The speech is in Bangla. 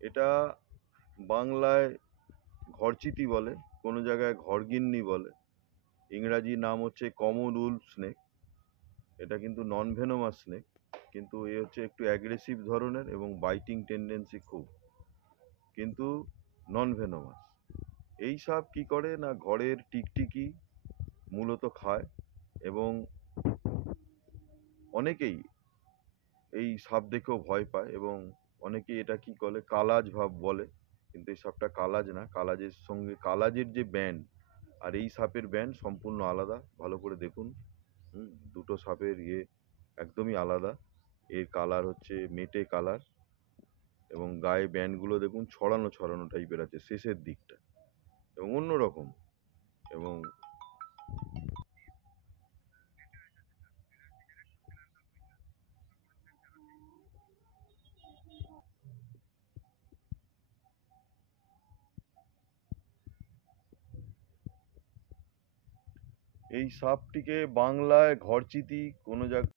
এটা বাংলায় ঘরচিতি বলে, কোনো জায়গায় ঘরগিন্নি বলে। ইংরাজি নাম হচ্ছে কমন উলফ স্নেক। এটা কিন্তু নন ভেনোমাস স্নেক, কিন্তু এ হচ্ছে একটু অ্যাগ্রেসিভ ধরনের এবং বাইটিং টেন্ডেন্সি খুব, কিন্তু নন ভেনোমাস। এই সাপ কি করে না, ঘরের টিকটিকি মূলত খায়, এবং অনেকেই এই সাপ দেখেও ভয় পায়, এবং অনেকেই এটা কি করে কালাজ ভাব বলে, কিন্তু এই সাপটা কালাজ না। কালাজের সঙ্গে কালাজের যে ব্যান্ড আর এই সাপের ব্যান্ড সম্পূর্ণ আলাদা। ভালো করে দেখুন, দুটো সাপের একদমই আলাদা। এর কালার হচ্ছে মেটে কালার, এবং গায়ে ব্যান্ডগুলো দেখুন ছড়ানো ছড়ানো টাইপের আছে শেষের দিকটা, এবং অন্যরকম। এবং এই সাপটিকে বাংলায় ঘরচিতি, কোনো জায়গায়